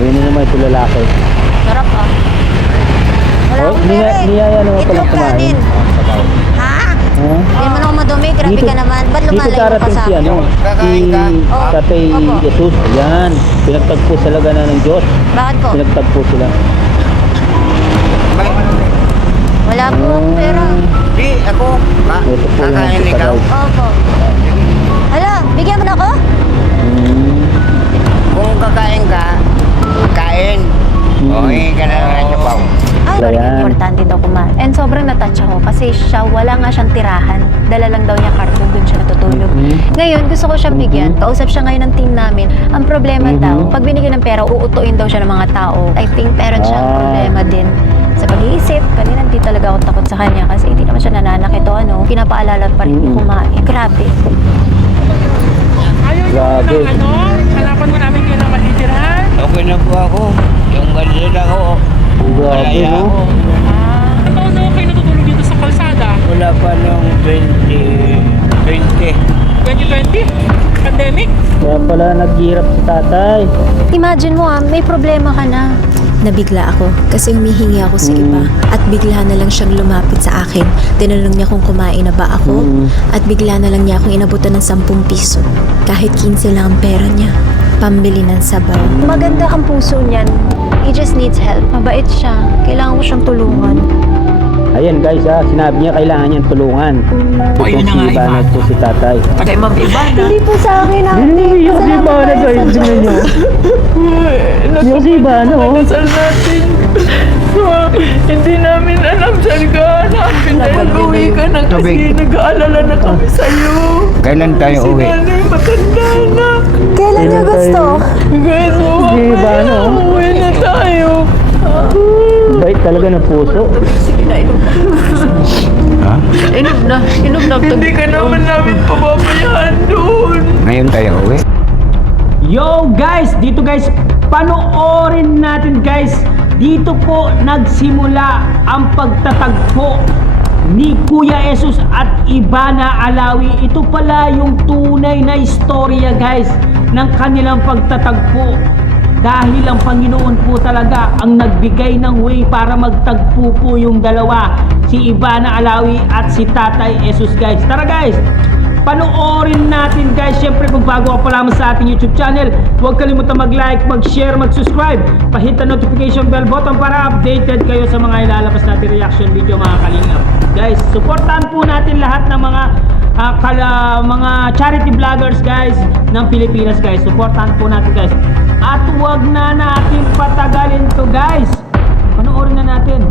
Ayun na naman ito lalaki. Sarap ah. Wala Oh, akong pera eh. niyaya naman pala Itlog kumain. kanin. Ha? Huh? Hindi mo naman madumi, grabe Dito- ka naman. Ba't Dito lumalayo ka darating sa si akin? ano, si Kakain ka? Tatay Opo. Jesus. Yan. Pinagtagpo talaga na ng Diyos. Bakit po? Pinagtagpo sila. Wala po akong pera. Di, ako. Ito po yung Kakain kita ikaw. guys. Opo. Hala, bigyan mo na ako? Hmm. Kung kakain ka, kain. Okay ka na lang sa pao. Ay, Wala very yan. importante daw kumain. And sobrang natouch ako kasi siya, wala nga siyang tirahan. Dala lang daw niya carton, dun siya natutulog. Mhm. Ngayon, gusto ko siyang bigyan. Kausap siya ngayon ng team namin. Ang problema Mhm. daw, pag binigyan ng pera, uutuin daw siya ng mga tao. I think meron siyang Ah. problema din sa pag-iisip. Kanina hindi talaga ako takot sa kanya kasi hindi naman siya nananakit o ano. Pinapaalala pa rin yung Mhm. kumain. Grabe. Ayaw nyo Grabe. ng ano, hanapan mo namin kayo ng matitirahan. Okay na po ako. Yung ganyan ako. Grabe, Malaya no? ako. Ang taon na kayo natutulog dito sa kalsada? Wala pa nung 2020. 2020? Pandemic? Kaya pala naghihirap si tatay. Imagine mo may problema ka na. Nabigla ako kasi humihingi ako sa iba at bigla na lang siyang lumapit sa akin. Tinanong niya kung kumain na ba ako at bigla na lang niya akong inabutan ng 10 piso. Kahit 15 lang ang pera niya, pambili ng sabaw. Maganda ang puso niyan. He just needs help. Mabait siya. Kailangan ko siyang tulungan. Ayan guys sinabi niya kailangan niyang tulungan. Itong si Ivana po si tatay. Patay mabibana. Hindi po sa akin Hindi yung si Ivana guys. Tingnan niyo. Yung si Ivana oh. Saan natin? Hindi namin alam saan ka hanapin dahil uwi ka na kasi nag-aalala na kami sa'yo. Kailan tayo uwi? Nanay, matanda na. Kailan niyo gusto? Guys, Si Ivana oh. uwi na tayo. Bait talaga ng puso. Sige na, inom na. Ha? Inom na. Hindi ka naman namin pababayaan doon. Ngayon tayo uwi? Yo guys, dito guys, panoorin natin guys. Dito po nagsimula ang pagtatagpo ni Kuya Jesus at Ivana Alawi. Ito pala yung tunay na istorya guys ng kanilang pagtatagpo. Dahil ang Panginoon po talaga ang nagbigay ng way para magtagpo po yung dalawa, si Ivana Alawi at si Tatay Jesus guys. Tara guys, panoorin natin guys. Syempre kung bago ka pa lamang sa ating YouTube channel, huwag kalimutan mag-like, mag-share, mag-subscribe, pahit ang notification bell button para updated kayo sa mga ilalabas natin reaction video mga kalingap. Guys, supportahan po natin lahat ng mga charity vloggers guys ng Pilipinas guys. Supportahan po natin guys. At huwag na natin patagalin to guys. Panoorin na natin.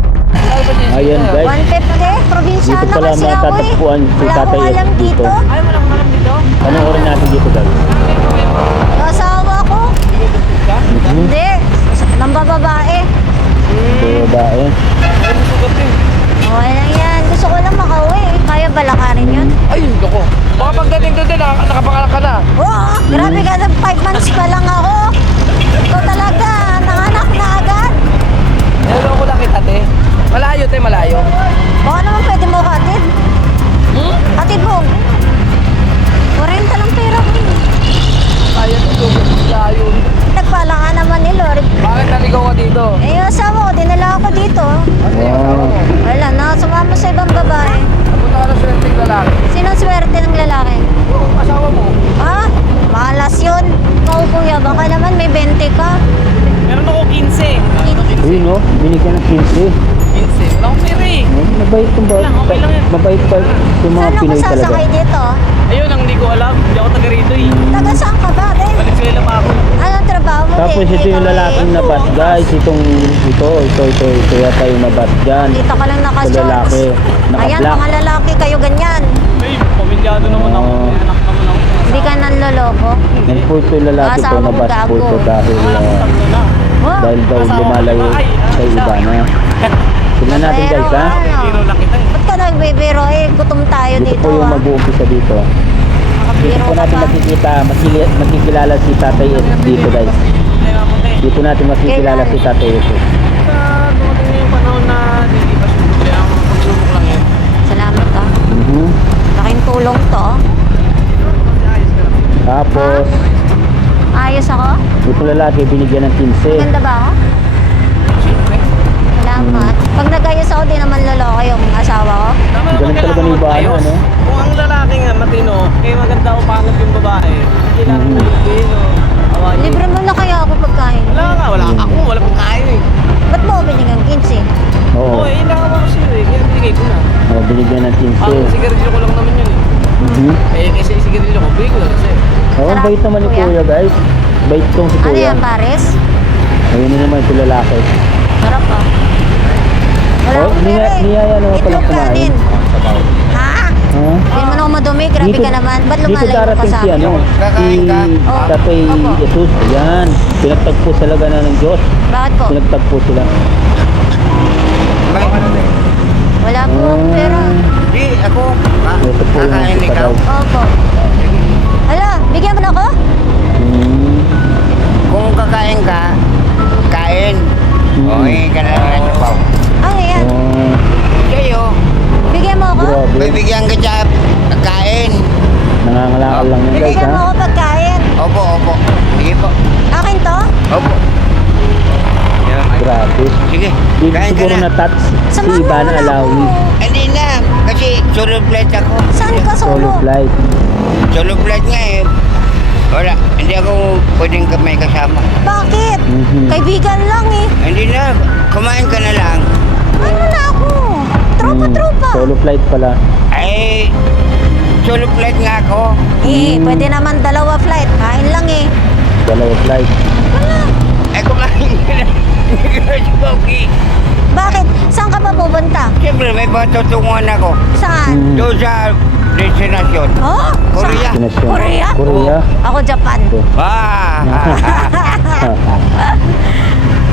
Ayan guys. 150? Probinsyano Dito pala kasi ako eh. matatagpuan si Wala Tatay akong alam Jesus dito. dito. Ay, walang malam dito. Panoorin natin dito guys. Asawa ko? Hindi. Nambababae. Babae. Okay lang yan. Gusto ko lang makauwi. Kaya balakarin yun. Ay, loko. Baka pagdating doon din, nakapanganak ka na. Oo, grabe ka. 5 months pa lang ako. Ikaw talaga. Nanganak na agad. Hello ko lang kita, te. Malayo, te, malayo. Baka naman pwede mo hatid. Hatid mo. 40 lang pera ko. Kaya ito, malayo. Nagpala nga naman ni Lord. Bakit naligaw ka dito? Eh, yung asawa ko, dinala ako dito. Wow. Wala na, sumama sa ibang babae. Napunta ka na swerteng lalaki. Sino ang swerte ng lalaki? Oo, asawa mo. Ha? Malas yun. Ikaw kuya, baka naman may 20 ka. Meron ako 15. Uy no, binigyan ng 15. 15. Wala akong pera eh. Mabait itong Okay lang yan. mabait pa yung mga Saan ako Pinoy talaga. sasakay dito? Ayun, ang hindi ko alam. Hindi ako taga rito eh. Taga saan ka ba, eh? Valenzuela pa ako. Anong trabaho mo? Tapos eh? ito yung Ikaw lalaking eh. nabas guys. Ito yata yung nabas dyan. Dito ka lang Ito naka-shorts. lalaki, Ayan, naka-black. mga lalaki kayo ganyan. Ay, pamilyado naman ako. Oo. May anak naman ako. Hindi ka nanloloko. Nagpulso yung lalaki Asawa ito mo nabas gago. po ito dahil Tatlo na. Wow. dahil daw Asawa ko lumalayo ba? Ay, kay isa. Ivana. Tignan natin Pero guys ha. Hero lang kita eh. Ba't ka nagbibiro eh? Gutom tayo Dito dito po yung ah. mag-uumpisa dito. Dito Nakabiro po ka natin pa. makikita, makikilala si Tatay Jesus dito guys. Hindi nga po, te. Dito natin makikilala si Tatay Jesus. Dumating na yung panahon na hindi pa siya problema. Pagsubok lang yan. Salamat ah. Mhm. Laking tulong to. Tapos, nag-ayos ako? Itong lalaki binigyan ng 15. Maganda ba ako? Siyempre. Salamat. Pag nag-ayos ako, di naman loloko yung asawa ko. Ganun talaga ni Ivana, ano? Kung ang lalaki nga matino, kaya maganda o pangit yung babae, kailangan mo librihin o awayin. Libre mo na kaya ako pagkain. Wala ako, wala pang kain eh. Ba't mo ako binigyan 15? Oo. Oo, kailangan mo kasi eh, kaya binigay ko na. Oh, binigyan ng 15. Ang sigarilyo ko lang naman yun eh. Mhm. Eh, kasi sigarilyo ko, bigay ko lang kasi. Oh, Sarap, bait naman ni kuya. Kuya, guys. Bait tong si Ano Kuya. yan, Paris? Ayun na naman ito lalaki. Sarap ah. Wala Oh, akong pera eh. niyaya naman palang Itlog kumain. kanin. Ha? Ha? Hindi mo na ako madumi. Grabe ka naman. Ba't dito lumalayo ka darating sa si akin? ano, Kakain ka? Oo. Tatay Opo. Jesus. Ayan. Pinagtagpo talaga na ng Diyos. Bakit po? Pinagtagpo sila. Wala po akong pera. Di, ako. Ito po yung Kakain isa ikaw. daw. Opo. Hala, bigyan mo na ako? Hmm. Kung kakain ka, kain. O, hingi ka na lang ng sabaw. Ano yan? Oh, Sa'yo, Bigyan mo ako? grabe. bibigyan ka siya kain. Nangangalakal lang yan, guys, Bigyan mo ha? ako pagkain. Opo, opo. Sige po. Akin to? Opo. Yan. Grabe. Sige, Dito kain ka siguro na. na-touch si Samahan mo Ivana na ako. Alawi. Hindi na, kasi solo flight ako. Saan ka Solo solo? flight. Solo flight nga eh. Wala, hindi ako pwedeng may kasama. Bakit? Mhm. Kaibigan lang eh. Hindi na, kumain ka na lang. Ano na ako? Tropa-tropa. Solo flight pala. Ay, solo flight nga ako. Pwede naman dalawa flight. Kain lang eh. Dalawa flight. Ay, kumain ka na. Hindi ka na si Bogey. Bakit? Saan ka pa pupunta? Siyempre, may patutunguhan ako. Saan? Hmm. Doon sa destinasyon. Oh? Korea. Saan? Destinasyon. Korea? Korea. Ako Japan. Ah,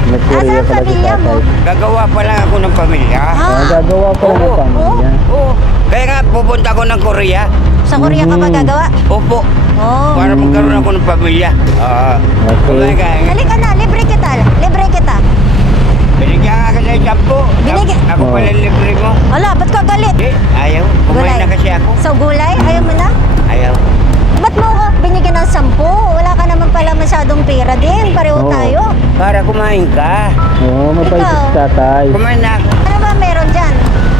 Nag-Korea Asan pala si pamilya mo? tatay. gagawa pa lang ako ng pamilya. Ah, gagawa pa lang ng Oo. pamilya. Oo. Kaya nga, pupunta ako ng Korea. Sa Korea ka pa gagawa? Opo. Oh. Para magkaroon ako ng pamilya. Okay. Kumain ka. Halika na, libre kita. Libre kita. Binigyan ka kasi ng shampoo. Binigyan- Ako Oo. pala libre mo. Wala, ba't ka galit? Hindi, ayaw. Kumain na kasi ako. So gulay? Ayaw mo na? Ayaw. Ba't mo ako binigyan ng 10? Wala ka naman pala masyadong pera din. Pareho Oo. tayo. Para kumain ka. Oo, mabait Ikaw. si tatay. Kumain na ako. Ano ba meron dyan?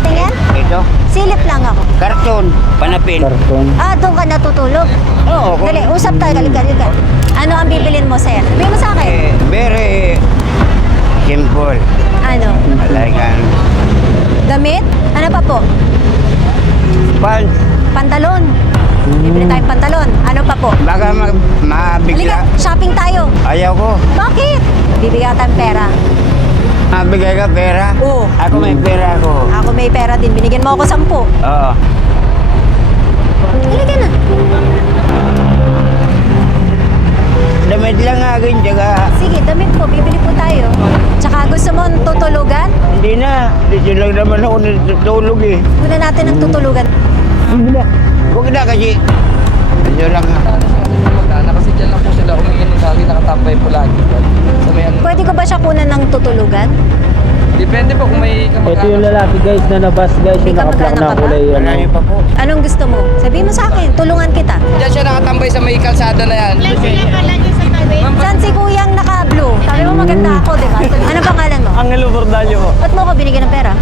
Tingin? Ito, Silip lang ako. karton, panapin. Karton. Ah, doon ka natutulog. Oo. Dali, usap tayo. Halika. Ano ang bibilin mo, sir? Sabihin mo sa akin. Very simple. Ano? Like, Damit? Ano pa po? pants. Pantalon. Bibili tayong pantalon. Ano pa po? Baka Halika, mabigla. shopping tayo. Ayaw ko. Bakit? Bibigyan tayong pera. Mabigay ka pera? Oo. Ako may pera ako. Ako may pera din. Binigyan mo ako 10. Oo. Halika na. Damit lang akin, tsaka Sige, damit po. Bibili po tayo. Tsaka gusto mo tutulugan? hindi na. Dito lang naman ako natutulog eh. Muna natin ang tutulugan. Hindi na. Huwag na kasi. Dito lang. Magkana kasi dyan lang po sila umiinom lagi, nakatambay po lagi. Sa may ano. Pwede ko ba siya kunan ng tutulugan? Depende po kung may Ito yung lalaki, guys, na nabas, guys. May Yung nakaplak kamag-anak na ka ba? kulay. Wala Ano. niyo pa po. Anong gusto mo? Sabihin mo sa akin. Tulungan kita. Diyan siya nakatambay sa may kalsada na yan. Saan si kuyang naka-blue? Sabi mo maganda ako, di ba? Ano pangalan mo? Angelo Bordalio po. Ba't mo ako binigyan ng pera?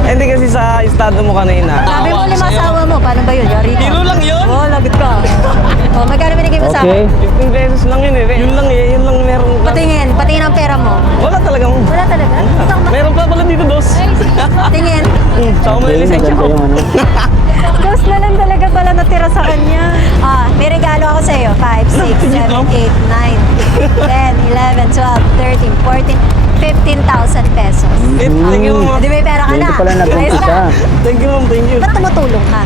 Hindi kasi sa estado mo kanina. Sabi mo 5 asawa mo. Paano ba yun? Yari ka. Kilo lang yun. Oh, lagot ka. Oh, magkano binigay mo sa Okay. akin? 15 pesos lang yun eh. Yun lang eh. Yun lang meron. Patingin. Patingin ang pera mo. Wala talagang. Wala talaga. Meron pa pala dito, dos. Tingin. Saka mo Okay, yung lisensya maganda ko. yung ano. Ghost na lang talaga pala natira sa kanya. Ah, may regalo ako sa iyo. 5, 6, 7, 8, 9, 10, 11, 12, 13, 14, 15,000 pesos. Thank you, ma'am. Di may pera ka na. Dito pala Ayos nag-umpisa. na. Thank you, ma'am. Thank you. Ba't tumutulong ka?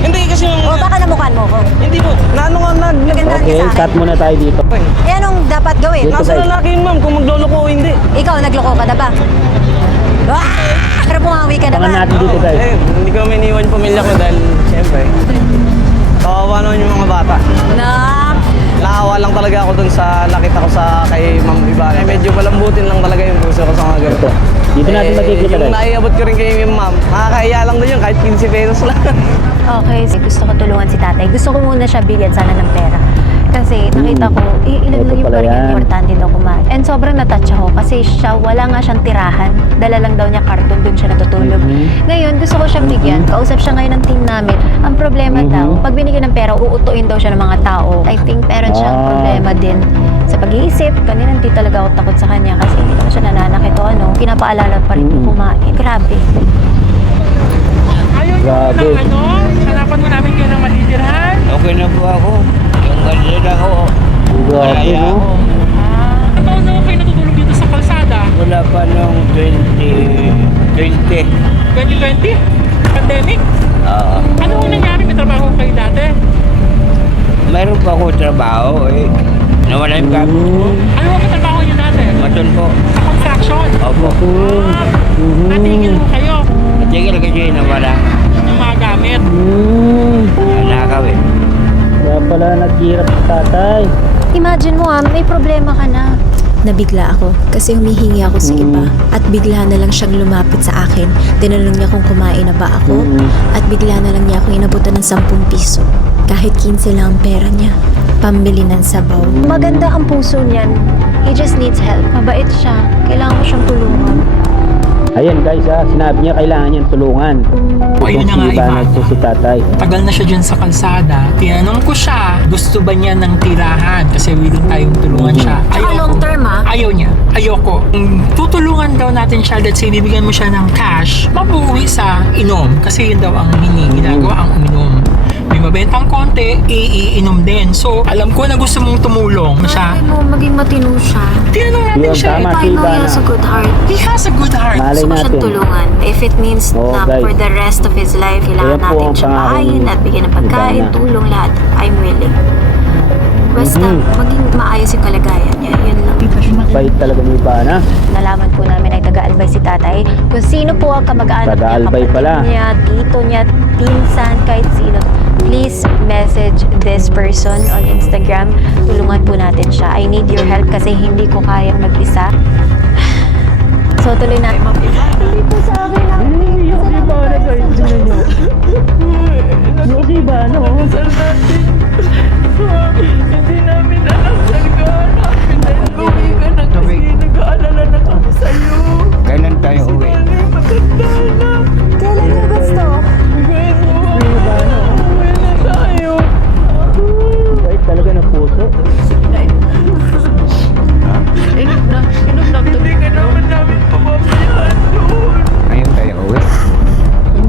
Hindi kasi O ma'am. baka namukhaan mo ko. Hindi po. Naano nga Magandaan Okay, ka sa cut akin. muna tayo dito. Eh, anong dapat gawin? Dito. Nasa lalaki yun, ma'am. Kung magloloko o hindi. Ikaw, nagloko ka na ba? Ah! Pero bumawi ka na ba? Pangan natin dito, guys. Eh, hindi ko iniwan yung pamilya ko dahil, siyempre, kawawa naman yung mga bata. Nak! Naawa lang talaga ako dun sa nakita ko sa kay Ma'am Ivana. Medyo malambutin lang talaga yung puso ko sa mga ganito. Ito. Dito natin makikita, Yung guys. naiabot ko rin kay Ma'am, nakakahiya lang din yun kahit 15 pesos lang. Okay, gusto ko tulungan si tatay. Gusto ko muna siya bigyan sana ng pera. Kasi nakita ko, ilan lang yung pala parang yan. importante daw kumain. And sobrang natouch ako kasi siya, wala nga siyang tirahan. Dala lang daw niya karton, dun siya natutulog. Ngayon, gusto ko siyang bigyan. Kausap siya ngayon ng team namin. Ang problema daw, pag binigyan ng pera, uutuin daw siya ng mga tao. I think meron siyang problema din sa pag-iisip. Kanina hindi talaga ako takot sa kanya kasi hindi naman siya nananakit o ano. Pinapaalala pa rin niya kumain. Grabe. Grabe. Hanapan mo namin kayo ng matitirhan. Okay na po ako. Yung kanila ko. Grabe, Malaya no? ako. Ano taon na kayo natutulog dito sa kalsada? Wala pa nung 2020. 2020? Pandemic? Oo. Ano ang nangyari? May trabaho kayo dati? Mayroon pa ako trabaho eh. Nawala yung gamit ko. Ano ang trabaho niyo dati? Maton po. Sa construction? Opo. Natigil mo kayo Tigil kasi nawala. ng mga gamit. Nakaw eh. Kaya pala naghirap si tatay. Imagine mo may problema ka na. Nabigla ako kasi humihingi ako sa iba at bigla na lang siyang lumapit sa akin. Tinanong niya kung kumain na ba ako at bigla na lang niya akong inabutan ng 10 piso. Kahit 15 lang ang pera niya. Pambili ng sabaw. Maganda ang puso niyan. He just needs help. Mabait siya. Kailangan ko siyang tulungan. Ayan guys sinabi niya kailangan niyang tulungan. Ayun na nga, Ibanat Ivan. po si tatay. Tagal na siya dyan sa kalsada. Tinanong ko siya, gusto ba niya ng tirahan? Kasi willing tayong tulungan siya. Tsaka long term Ayaw niya. Ayoko. Tutulungan daw natin siya. Let's say, bibigyan mo siya ng cash, mabuwi sa inom. Kasi yun daw ang ginagawa, ang uminom. May mabentang konti, iinom din. So, alam ko na gusto mong tumulong siya. Ay mo, maging matino siya. Tinanong natin Yun, siya. tama. I know he has a good heart. He has a good heart. Malay Gusto ko siyang natin. tulungan. If it means Oo, na guys. for the rest of his life, Ayan kailangan po natin ang siya pangako maayin ni at bigyan ng pagkain, Ivana. tulong, lahat. I'm willing. Basta, maging maayos yung kalagayan niya. Yun lang. Bait talaga ni Ivana. Nalaman po namin ay taga-albay si tatay. Kung sino po ang kamag-anak niya, Taga-Albay kapatid pala. niya, tito niya, pinsan, kahit sino. Please message this person on Instagram. Tulungan po natin siya. I need your help kasi hindi ko kayang mag-isa. So tuloy na. Hindi po sa akin lang. Yung si Ivana guys. Yung si Ivana Sal natin. Hindi namin alam saan ka hanapin dahil uwi ka na kasi nag-aalala na kami sa'yo. Kailan tayo uwi? Ay, matanda na. Kailan niyo gusto? Guys, uwi na tayo. Bait talaga ng puso. Hindi ka naman namin pababayaan doon. Ngayon tayo uwi.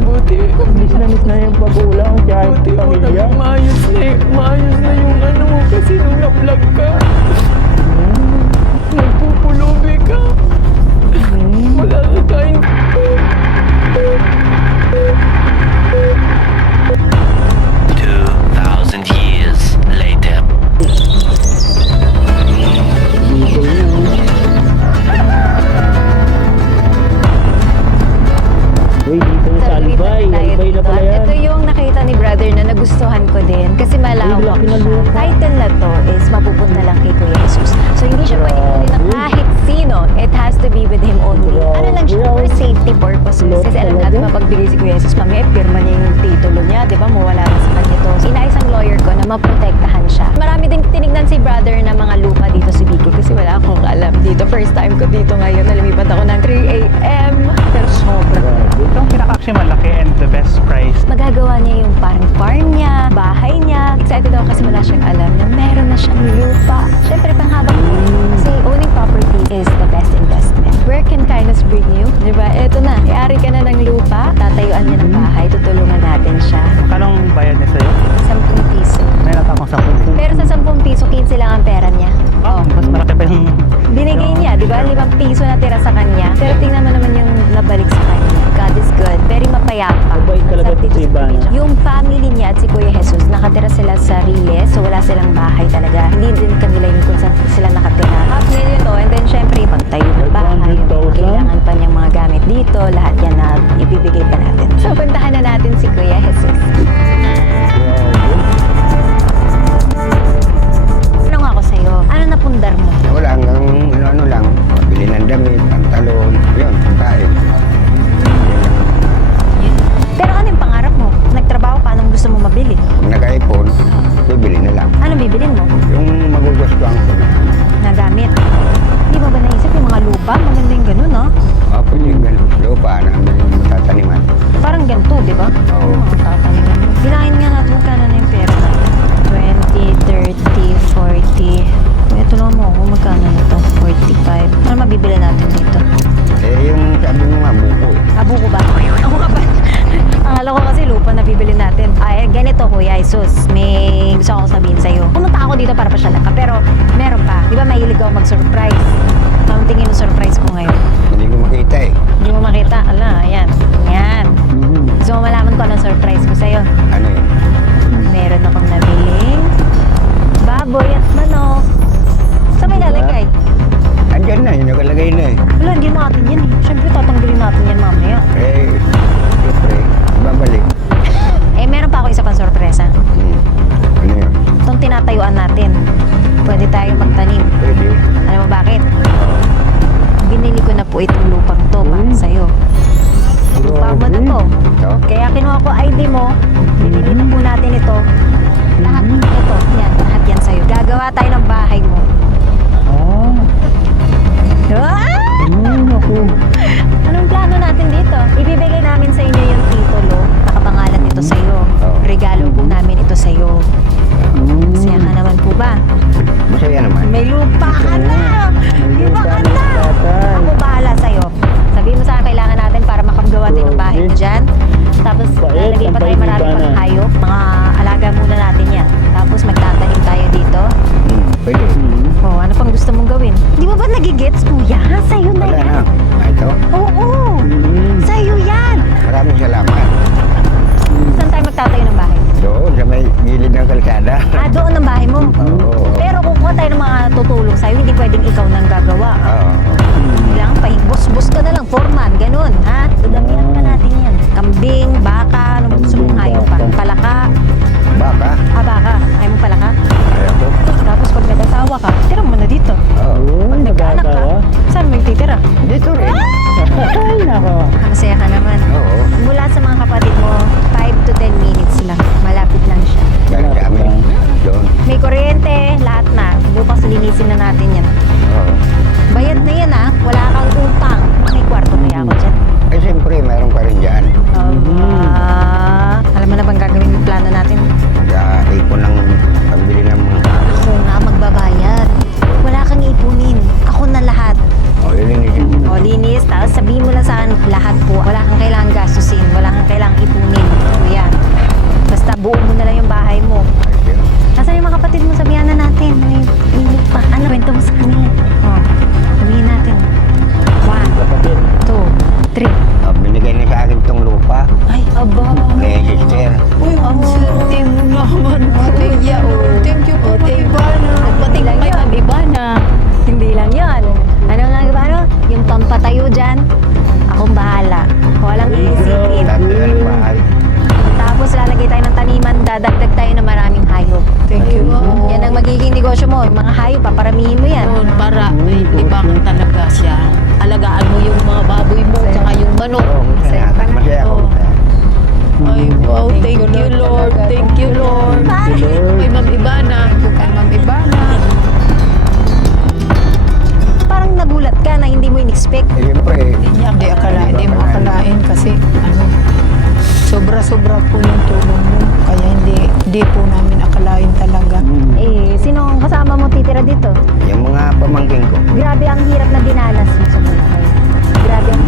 Buti. Miss na yung pagulang tsaka yung Buti mo pamilya. naging maayos na yung ano mo kasi nung na-vlog ka. Nagpupulubi ka. Wala ka kain. 2,000 years later. Uy, dito na sa Albay. Albay na pala yan. Ito yung nakita ni brother na nagustuhan ko din kasi malawak laki na siya. lupa. Title na to is mapupunta lang kay Kuya Jesus. So hindi siya pwede kunin ng kahit sino. It has to be with him only. Ano lang siya, for safety purposes. Kasi alam natin mapagbigay si Kuya Jesus, mamaya pirma niya yung titulo niya. Di ba? Mawala na sa kanya to. So, inayos ang lawyer ko na maprotektahan siya. Marami din tinignan si brother na mga lupa dito sa Bicol kasi wala akong alam dito. First time ko dito ngayon. Nalimipat ako ng 3 a.m. Pero sobrang Ito ang pinaka-actually malaki and the best price. magagawa niya yung parang farm niya, bahay niya. Excited ako kasi wala siyang alam na meron na siyang lupa. Siyempre, panghabang buhay. Kasi owning property is the best investment. Where can kindness bring you? Diba? Eto na, i-ari ka na ng lupa, tatayuan niya ng bahay, tutulungan natin siya. Kanong bayad niya sa'yo? 10 piso. May nata akong 10. Pero sa 10 piso, 15 lang ang pera niya. Oh, mas malaki pa yung... Binigay niya, di ba? 5 piso na tira sa kanya. Pero tingnan mo naman yung nabalik sa kanya. God is good. Very mapayapa. Mabait talaga Sabi to si dito sa Ivana. probinsya. Yung family niya at si Kuya Jesus, nakatira sila sa Riles, so wala silang bahay talaga. Hindi din kanila yung kung saan sila nakatira. $500,000 to, and then syempre, pagtayo ng bahay, yung 500,000? kailangan pa niyang mga gamit dito, lahat yan na ibibigay pa natin. So, puntahan na natin si Kuya Jesus. Tanong ako sa'yo, ano napundar mo? Wala hanggang ano lang. Bili ng damit, pantalon. Yun, pagkain. Pero ano yung pangarap mo? Nagtrabaho ka, anong gusto mo mabili? Kung nag-iPhone, bibili na lang. Anong bibilin mo? Yung Kanino kalagay na eh. Wala, hindi natin yan eh. Siyempre, tatanggalin natin yan mamaya. Eh, siyempre, babalik. Eh, meron pa ako isa pang sorpresa. Ano yun? Itong tinatayuan natin. Pwede tayo magtanim. Pwede. Alam mo bakit? Binili ko na po itong lupang to para sa'yo. Lupa mo na to. Ito? Kaya kinuha ko ID mo. Binili na po natin ito. Lahat ito. Yan, lahat yan sa'yo. Gagawa tayo ng bahay mo. Anong plano natin dito? Ibibigay namin sa inyo yung titulo. Nakapangalan ito sa iyo. Regalo po namin ito sa iyo. Masaya ka naman po ba? Masaya naman. May lupa ka na! Di ba ka na? Ako bahala sa iyo. Sabihin mo sa akin kailangan natin para makagawa din ng bahay mo dyan. Tapos lalagay pa tayo maraming paghayop. Mga alaga muna natin yan. Tapos magtatanim tayo dito. Pwede. Oh, ano pang gusto mong gawin? Di mo ba nagigets, kuya? Sa'yo na Wala yan. na. Ito? Oo! Sa'yo yan! Maraming salamat. Saan tayo magtatayo ng bahay? Doon sa may gilid ng kalsada. Ah, doon ang bahay mo. Oo. Pero kukuha tayo ng mga tutulong sa'yo, hindi pwedeng ikaw nang gagawa. Oo. Kailangan pahibos-bos ka na lang, foreman, ganun, ha? Damihan ka natin yan. Kambing, baka, ano gusto mong hayop pa? Palaka. Baka? Ah, baka. Ayaw mo palaka? Ayaw ko. Tapos pag nag-asawa ka, tira mo na dito. Oo. Pag nagkaanak ka, saan mo yung titira? Dito rin. Ay, nako. Masaya ka naman. Oo. Mula sa mga kapatid mo, 5 to 10 minutes lang. Malapit lang siya. Galing sa amin. Doon. May kuryente, lahat na. Bukas linisin na natin yan. Oo. Bayad na yan ha. Wala kang utang. May kwarto kaya ako dyan. Eh, siyempre, mayroon ka rin dyan. Alam mo na bang gagawin yung plano natin? Sa ipon ng pambili ng mga tao. Ako nga magbabayad. Wala kang ipunin. Ako na lahat. O, ilinisin mo. O linis, tapos sabihin mo lang sa akin lahat po. Wala kang kailangang gastusin. Wala kang kailangang ipunin. Kuya. Basta buo mo na lang yung bahay mo. Ayos yun. Nasaan yung mga kapatid mo? Sabihan na natin. May init pa. Ano? Kwento mo sa kanila. O, sabihin natin. 1, 2, 3. Binigay na sa akin itong lupa. Ay, aba. Kaya sister. Uy, ang swerte mo naman. Thank you po, Ibana. Pati lang yan, Ibana. Hindi lang yan. Ano nga, Ibana? Yung pampatayo dyan, akong bahala. Walang iisipin. Tatlo yan ang bahay. Tapos lalagay tayo ng taniman, dadagdag tayo ng maraming hayop. Thank you. Yan ang magiging negosyo mo. Yung mga hayop, paparamihin mo yan. Para may libangan talaga siya. Alagaan mo yung mga baboy mo, tsaka yung manok. Oo, masaya. Masaya ako. Ay, wow, thank you, Lord. Thank you, Lord. Kay Ma'am Ibana. Kay Ma'am Ibana. Parang nagulat ka na hindi mo in-expect. Eh, siyempre. Hindi mo akalain kasi sobra-sobra po yung tulong mo. Kaya hindi po namin akalain talaga. Eh, sino ang kasama mo titira dito? Yung mga pamangking ko. Grabe ang hirap na dinanas mo sa buhay. Grabe ang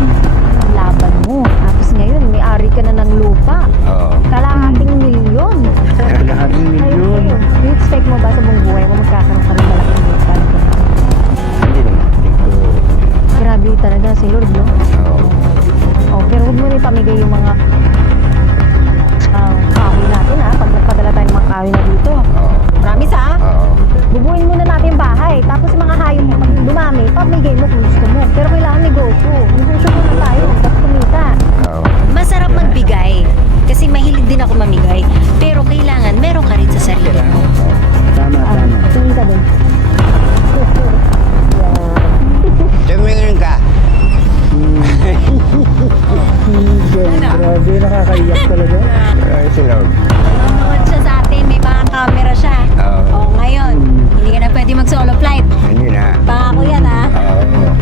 laban mo. Tapos ngayon, may-ari ka na ng lupa. Oo. Kalahating milyon. Kalahating milyon. I-expect mo ba sa buong buhay mo magkakaroon ka ng malaking lupa? Hindi naman. Hindi ko. Grabe talaga si Lord, no? Oo. Oh, pero huwag mo na ipamigay yung mga kahoy natin, ha? Pag nagpadala tayo ng mga kahoy na dito. Oo. Promise, ha? Oo. Bubuin muna natin yung bahay. Tapos yung mga hayop mo, pag dumami, pamigay mo kung gusto mo. Pero kailangan negosyo. Negosyo muna tayo. Dapat kumita. Oo. Masarap magbigay. Kasi mahilig din ako mamigay. Pero kailangan meron ka rin sa sarili mo. Tama, tama. Tingin ka dun. Tumingin ka. Grabe, nakakaiyak talaga. Ay, si Lord. Nanonood siya sa atin. May mga camera siya. Oo. O ngayon, hindi ka na pwede mag-solo flight. Hindi na. Pangako yan, ha? Oo.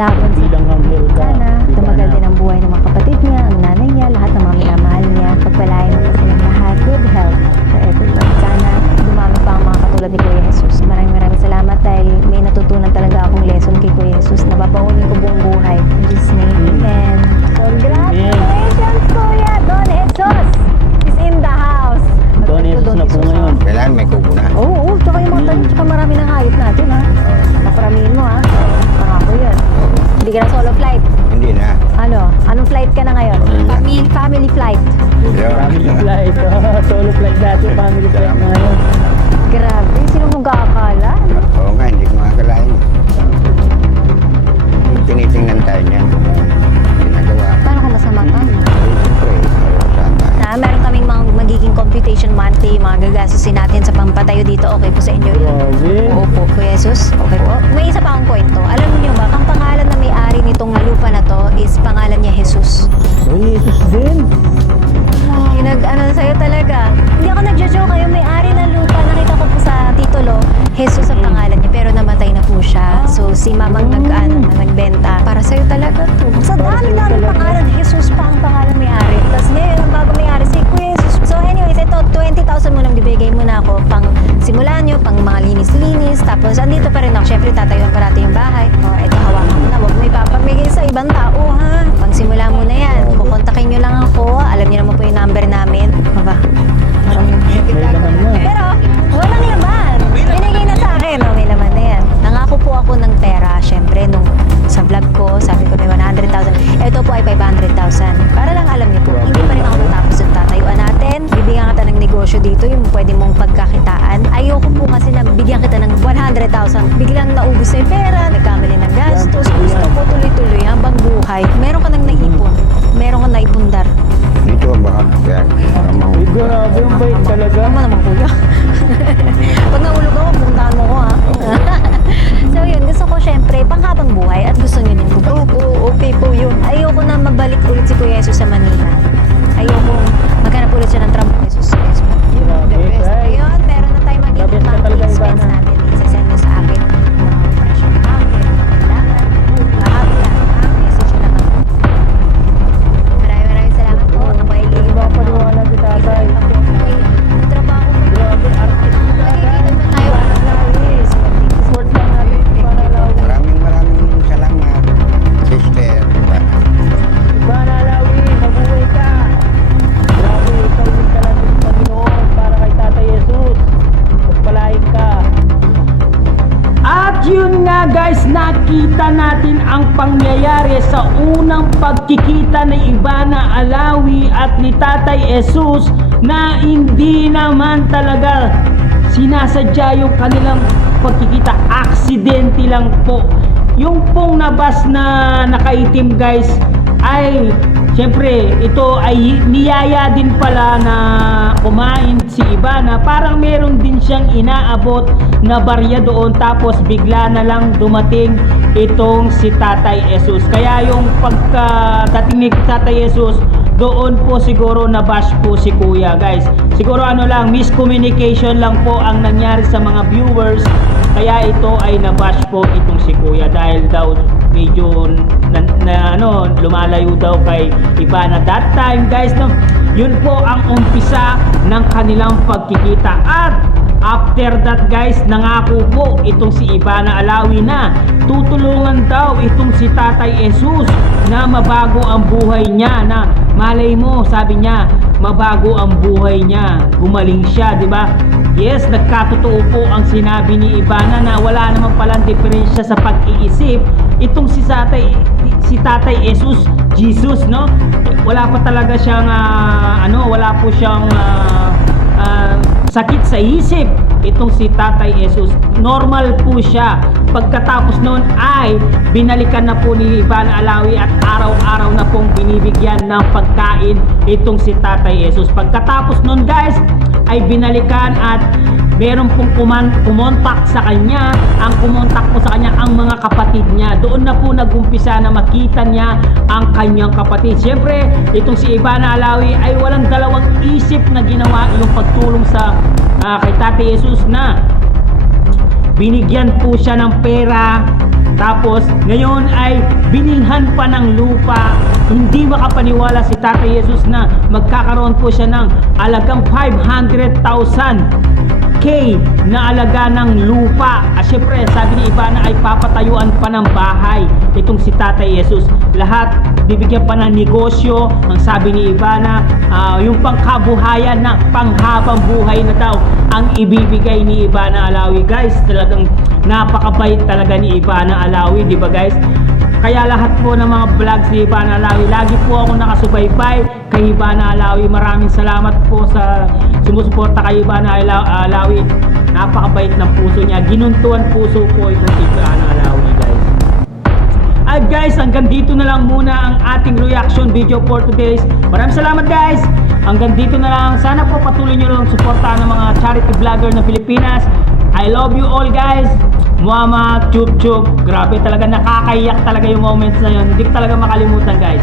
laban sa Bilang anghel ka. sana Ibana. tumagal din ang buhay ng mga kapatid niya, ang nanay niya, lahat ng mga minamahal niya. Pagpalain mo pa silang lahat. Good health for everyone. Sana dumami pa ang mga katulad ni Kuya Jesus. Maraming salamat dahil may natutunan talaga akong lesson kay Kuya Jesus na babaunin ko buong buhay. In Jesus' name, amen. Congratulations, Kuya! Don Jesus is in the house. Don Jesus na po ngayon. Kailangan may kubo na. Oo, tsaka yung mga tanong, tsaka marami ng hayop natin, ha? Paparamihin mo, ha? Pangako yun. Hindi ka na solo flight. Hindi na. Ano? Anong flight ka na ngayon? Family flight. Family flight. Solo flight dati, family flight na ngayon. Grabe, sino mong kakakala? Oo nga, hindi ko makakalain. Tinitingnan tayo niyan. Ginagawa. Paano ka nasa mata? Siyempre, saan tayo? Meron kaming mga magiging computation monthly, mga gagastusin natin sa pampatayo dito. Okay po sa inyo yun? Grabe. Oo po, Kuya Jesus. Okay po. May isa pa akong kwento. Alam niyo ba, ang pangalan na may-ari nitong lupa na to is pangalan niya Jesus. Ay, Jesus din. Ano sa'yo talaga. Hindi ako nagjo-joke. Yung may-ari ng lupa, nakita ko po sa titulo, Jesus ang pangalan niya, pero namatay na po siya. So, si mamang nagbenta. Para sa'yo talaga to. Sa dami-dami pangalan, Jesus pa ang pangalan may-ari. Tapos ngayon, ang bago may-ari, si Kuya Jesus. So, anyways, ito, 20,000 mo nang bibigay mo na ako pang simulan nyo, pang mga linis-linis. Tapos, andito pa rin ako. Syempre, tatayuan pa natin yung bahay. O, ito, hawakan mo na. Huwag mo ipapamigay sa ibang tao, ha? Pang simula mo na yan. Kukontakin nyo lang ako. Alam nyo naman po yung number namin. Aba, parang May laman na. pero walang laman. Binigay na sa akin. Oh, may laman na yan. Nangako po ako ng pera. Syempre, nung sa vlog ko, sabi ko may 100,000. Ito po ay 500,000. Para lang alam niyo po, hindi pa rin ako matapos yung tatayuan natin. Bibigyan kita ng negosyo dito, yung pwede mong pagkakitaan. Ayoko po kasi na bigyan kita ng 100,000. Biglang naubos na yung pera, nagkamali ng gastos. Gusto ko tuloy-tuloy habang buhay. Meron ka nang naipon. Meron ka naipundar. Dito baka yan. Ay, grabe, ang bait talaga. Tama naman, kuya. Pag nahulog ako, puntahan mo ko, ha? So yun, gusto ko syempre panghabang buhay at gusto nyo din po. Okay po yun. Ayoko na mabalik ulit si Kuya Jesus sa Manila. Ayoko maghanap ulit siya ng trabaho. Jesus, yes po. Yun ang the Grabe, best. right? Ayun, meron na tayo The magiging best ka monthly talaga, expense Ivana. natin. Isasend mo sa akin yung mga operation account, kailangan. Lahat yan, ha? Message na lang ako. Maraming salamat po. Ako ay Hindi ba paniwala si tatay? trabaho ko. Grabe, artist si tatay. Magkikita pa tayo. Support lang natin si Ibana Alawi. Maraming salamat, sister. Ibana Alawi, mabuhay ka. Grabe, ikaw yung talagang ng Panginoon para kay Tatay Jesus. Pagpalain ka. At yun nga guys, nakita natin ang pangyayari sa unang pagkikita ni Ibana Alawi at ni Tatay Jesus na hindi naman talaga sinasadya yung kanilang pagkikita. Aksidente lang po. Yung pong nabas na nakaitim guys ay siyempre ito ay niyaya din pala na kumain si Ibana. Parang meron din siyang inaabot na barya doon, tapos bigla na lang dumating itong si Tatay Jesus. Kaya yung pagkadating ni Tatay Jesus, doon po siguro nabash po si Kuya guys. Siguro ano lang, miscommunication lang po ang nangyari sa mga viewers. Kaya ito ay nabash po itong si Kuya dahil daw medyo lumalayo daw kay Ibana that time guys, no? Yun po ang umpisa ng kanilang pagkikita. At after that guys, nangako po itong si Ibana Alawi na tutulungan daw itong si Tatay Jesus na mabago ang buhay niya, na malay mo, sabi niya, mabago ang buhay niya, gumaling siya, di ba? Yes, nagkatotoo po ang sinabi ni Ibana na wala naman palang diferensya sa pag-iisip itong si Tatay Jesus, no? Wala pa talaga siyang wala po siyang sakit sa isip itong si Tatay Jesus. Normal po siya. Pagkatapos noon ay binalikan na po ni Ibana Alawi at araw-araw na pong binibigyan ng pagkain itong si Tatay Jesus. Pagkatapos noon guys ay binalikan at meron pong kumontak sa kanya. Ang kumontak po sa kanya ang mga kapatid niya. Doon na po nagumpisa na makita niya ang kanyang kapatid. Siyempre, itong si Ibana Alawi ay walang dalawang isip na ginawa yung pagtulong sa kay Tatay Jesus, na binigyan po siya ng pera Tapos ngayon ay binilhan pa ng lupa. Hindi makapaniwala si Tatay Jesus na magkakaroon po siya ng alagang 500,000 K na alaga ng lupa. At syempre, sabi ni Ivana ay papatayuan pa ng bahay itong si Tatay Jesus. Lahat bibigyan pa ng negosyo. Ang sabi ni Ivana, yung pangkabuhayan na panghabang buhay na daw ang ibibigay ni Ivana Alawi. Guys, talagang napakabait talaga ni Ivana Alawi, di ba guys? Kaya lahat po ng mga vlogs ni Ivana Alawi, lagi po ako nakasubaybay kay Ivana Alawi. Maraming salamat po sa sumusuporta kay Ivana Alawi. Napakabait ng puso niya. Ginuntuan puso po itong si Ivana Alawi, guys. At guys, hanggang dito na lang muna ang ating reaction video for today's. Maraming salamat guys. Hanggang dito na lang. Sana po patuloy nyo lang suportahan ng mga charity vlogger na Pilipinas. I love you all guys. Mama, chup chup. Grabe talaga, nakakaiyak talaga yung moments na yun. Hindi ko talaga makalimutan guys.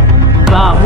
Wow.